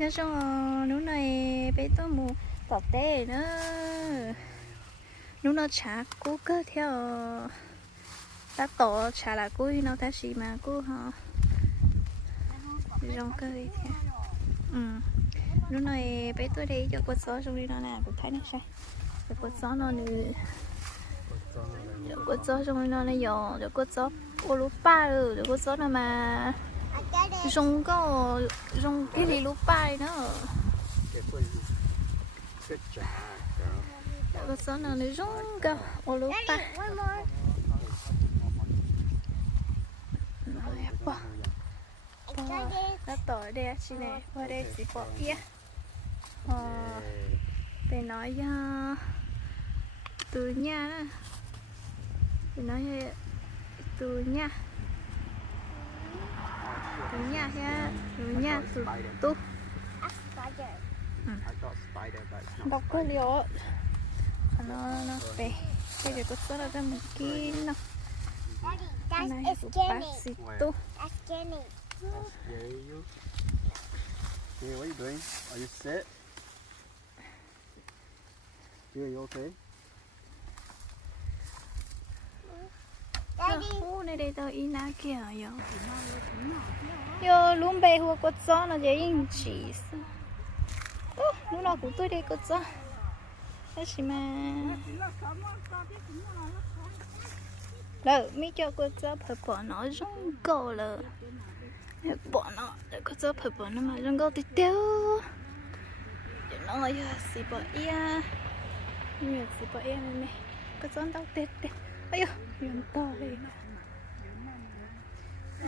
Nhớ xong lúc này bé tôi mua tọt tê nữa lúc nó trả cú cơ theo ta tổ trả lại cú nó ta xì mà cú họ rong cơ đi theo lúc này bé tôi đi cho quất gió trong đi nó nè cũng thấy nó sai cho quất gió nó nữa cho quất gió trong đi nó này giờ cho quất gió ô lú ba rồi cho quất gió nó mà rong có rong cái gì lú ba nữa cho quất gió nó này rong có ô lú ba nó tỏi đây chị này qua đây chỉ bỏ kia để nói từ nhà để nói từ nhà ha từ nhà từ tu đọc cái liệu nó về đây để có số là ra một kia nó này của bác sĩ tu. Hey, what are you doing? Are you sick? Are you okay? Ô, này đây tao in á kìa yo luôn bề hoa quất gió nó dễ in chỉ lúc nào cũng tôi đây quất gió thế gì mà lỡ mi cho quất gió phải bỏ nó rong cổ lỡ bỏ nó để quất gió phải bỏ nó mà rong cổ tí tiêu để nó là xì bỏ ia nhiều xì bỏ ia này quất gió đau tết đấy ây da miếng to đây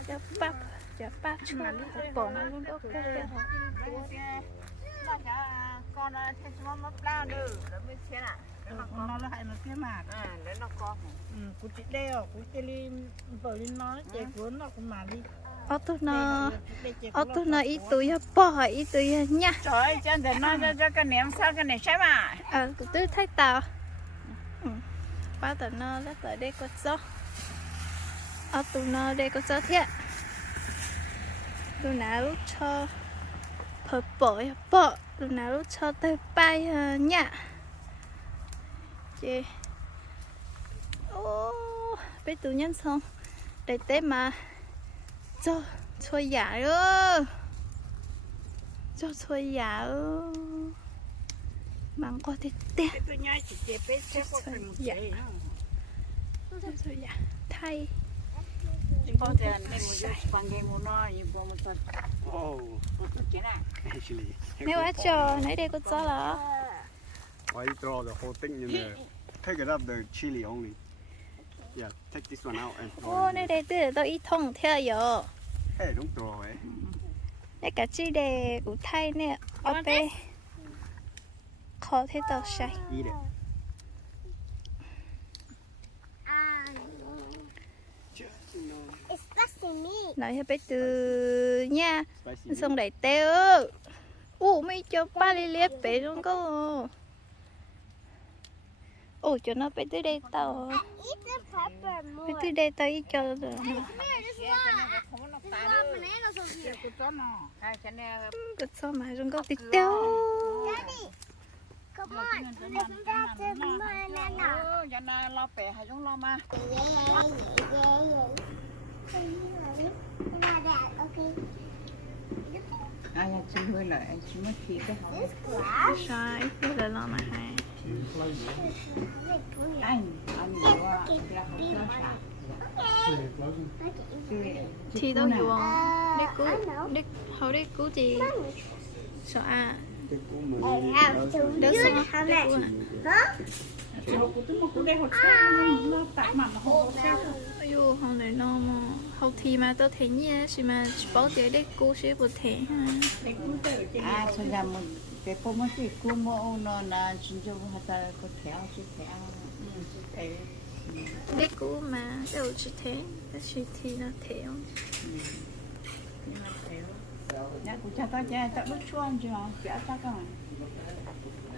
cho bắp cho bỏ nó luôn đó cái con thêm cho nó bao nữa rồi mới thế nào con nó hay nó thế mà đấy nó con cú chị đeo cú chị đi vợ đi nói chị cuốn nó cũng mà đi ở tôi nó ít tuổi bỏ ít tuổi nha trời ơi chân để nó cho cái ném sao cái này sai mà của tôi thấy tao ba tụi nó rất là đây có gió ở tụi nó đây có gió thiệt tụi nào lúc cho phở bỏ tụi nào lúc cho tay bay nhá chị ô biết tụi nhân xong để tết mà cho chơi giả ơ cho chơi giả ơ mang qua tết tết tôi nhai chỉ chế bé chế có phần dạ thay có thể là nên một chút bằng game một nói như bộ một tuần một tuần thế nào Actually. nếu ở chờ nãy đây có gió là Why you throw the whole thing in there? Take it up the chili only. Yeah, take this one out and throw ô it nơi in đây từ tôi ít thông theo giờ there. Hey, don't throw away. để cả chi đề của thay nè ở đây khó thế tao sai Eat it. nói cho bé từ nha Spicy. xong đẩy teo mấy cho ba li liếp bé luôn có cho nó bé từ đây tao bé từ đây tao ít cho rồi cứ sao mà không có tí teo cho nên lo bể hay chúng lo mà ai chỉ hơi lại anh chỉ mất khí cái hỏng sai cái là lo mà hay anh nhiều à là không lo sợ thì đâu hiểu đi cứu đi hầu đi cứu gì sợ à đỡ sợ đi cứu ayu không để nó mà hầu thì mà tôi thấy nhé chỉ mà bảo tiền để cứu sẽ một thể sao ra một cái phố mới chỉ cứu mô nó là chúng tôi họ ta có theo chứ theo để cứu mà đều chỉ thế chỉ thì nó thể không nhà của cha ta cha ta đốt chuông chưa cha ta còn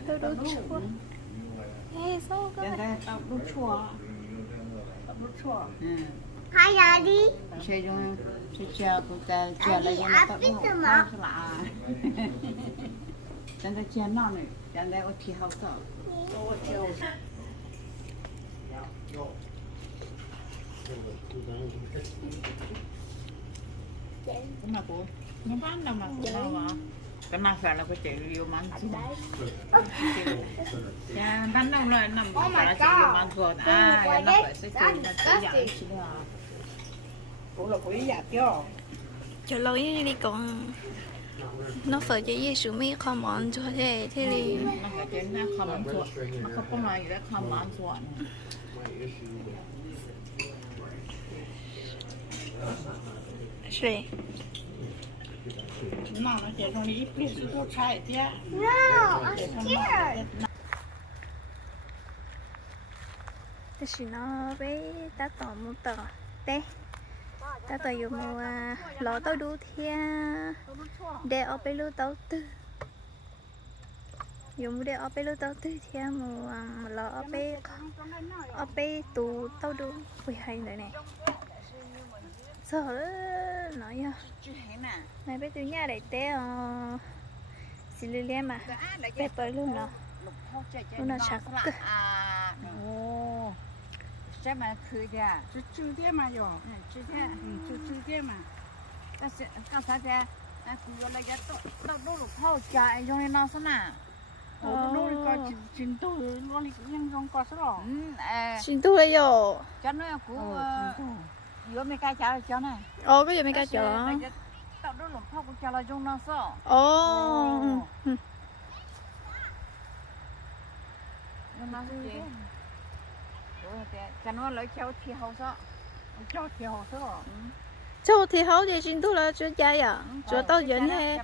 tôi đốt chua ê sao cơ cha ta đốt chuông Hai giờ đi. Xe cho của ta chờ lại cho nó tao đốt lạ 现在见哪呢？现在我提好少。我挑。cái mà của nó bán đâu mà của mà cái nào phải là cái chị yêu mang xuống dạ bán đâu là nằm phải là chị yêu mang xuống cái nào phải sẽ chơi là chỉ dạng chỉ là cũng là quý giả tiêu cho lâu như đi còn nó phải chỉ Giêsu mi không món cho thế thì nó phải chơi nó không ăn xuống nó không có nói gì đó không ăn xuống rồi nó chơi trong này ít biết tôi chạy thế no I'm scared thế thì nó với ta tỏ một tờ đây ta tỏ dùng một lọ tao đu thia để ở bên lúa tao tư dùng để ở bên lúa tao tư thia một lọ ở bên tủ tao đu quỳ hành rồi này sợ nói nha này bây giờ nhà để té xí lưỡi liêm mà bé bơi luôn nó luôn nó chắc cơ 오, 진짜 크다. 주주대마요. 주대, 주주대마.但是刚才在那古那个到路跑家，用的那什么？路个进度，路里用用过是咯？xin tu đây rồi cho nó cũ vừa mấy cái chả cho này. cái gì mấy cái chợ到路跑过家了用那sao? Nhưng mà cái gì? Cho nó lấy theo thì hậu sao? Cho thì hậu sao? châu thì hậu thì xin tu là chưa chạy à chưa tao dẫn he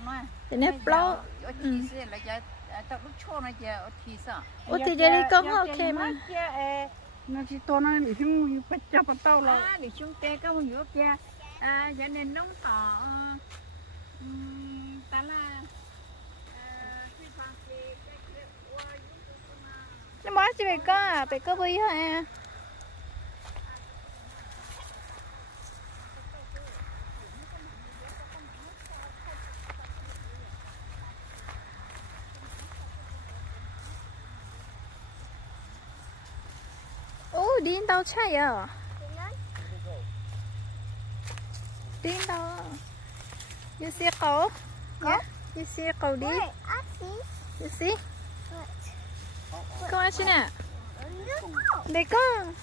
thì nè plau thì sẽ là cho tao lúc cho nó giờ thì sao? thì giờ đi con ok mà nó chỉ to nó để chúng bắt cho bắt tao là để chúng ta có một nước kia cho nên nóng tỏ ta là nó mới chỉ bị có bơi ha đi đâu chạy à đi đâu you see a cow yeah you see a cow đi you see con ăn xin nè để con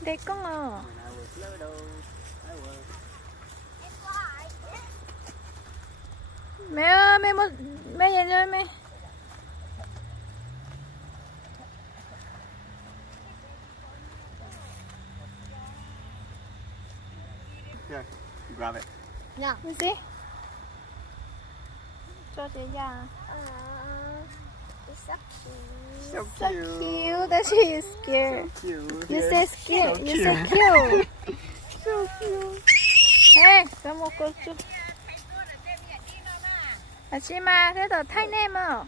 để con à mẹ ơi mẹ nhìn lên mẹ Yeah, grab it. No. You see? Cho chị ra. So So cute. cute that she is scared. So cute. You say scared. So You say cute. cute. So cute. Hey, có một cô chú. Chị mà thế tao thay nem à?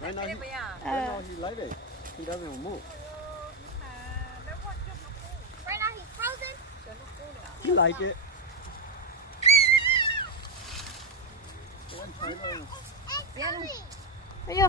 Right now, right now he like it. He doesn't move. Right now he's frozen. You like it? Exactly. Bây giờ.